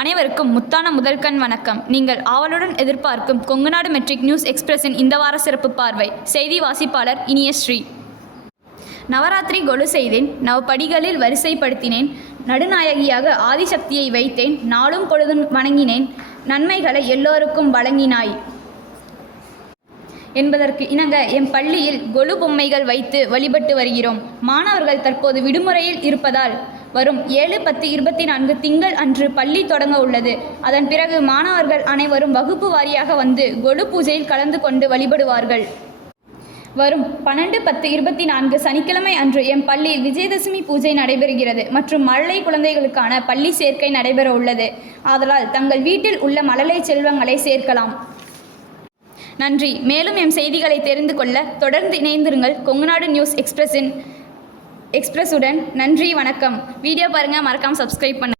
அனைவருக்கும் முத்தான முதல்கண் வணக்கம். நீங்கள் ஆவலுடன் எதிர்பார்க்கும் கொங்குநாடு மெட்ரிக் நியூஸ் எக்ஸ்பிரஸின் இந்த வார சிறப்பு பார்வை. செய்தி வாசிப்பாளர் இனியஸ்ரீ. நவராத்திரி கொலு செய்தேன், நவப்படிகளில் வரிசைப்படுத்தினேன், நடுநாயகியாக ஆதிசக்தியை வைத்தேன், நாளும் பொழுதும் வணங்கினேன், நன்மைகளை எல்லோருக்கும் வழங்கினாய் என்பதற்கு இணங்க எம் பள்ளியில் கொலு பொம்மைகள் வைத்து வழிபட்டு வருகிறோம். மாணவர்கள் தற்போது விடுமுறையில் இருப்பதால் வரும் 7/10/24 திங்கள் அன்று பள்ளி தொடங்க உள்ளது. அதன் பிறகு மாணவர்கள் அனைவரும் வகுப்பு வாரியாக வந்து கொலு பூஜையில் கலந்து கொண்டு வழிபடுவார்கள். வரும் 12/10/24 சனிக்கிழமை அன்று எம் பள்ளியில் விஜயதசமி பூஜை நடைபெறுகிறது மற்றும் மழலை குழந்தைகளுக்கான பள்ளி சேர்க்கை நடைபெற உள்ளது. ஆதலால் தங்கள் வீட்டில் உள்ள மழலை செல்வங்களை சேர்க்கலாம். நன்றி. மேலும் எம் செய்திகளை தெரிந்து கொள்ள தொடர்ந்து இணைந்திருங்கள் கொங்குநாடு நியூஸ் எக்ஸ்பிரஸுடன். நன்றி, வணக்கம். வீடியோ பாருங்கள், மறக்காமல் சப்ஸ்கிரைப் பண்ணுங்கள்.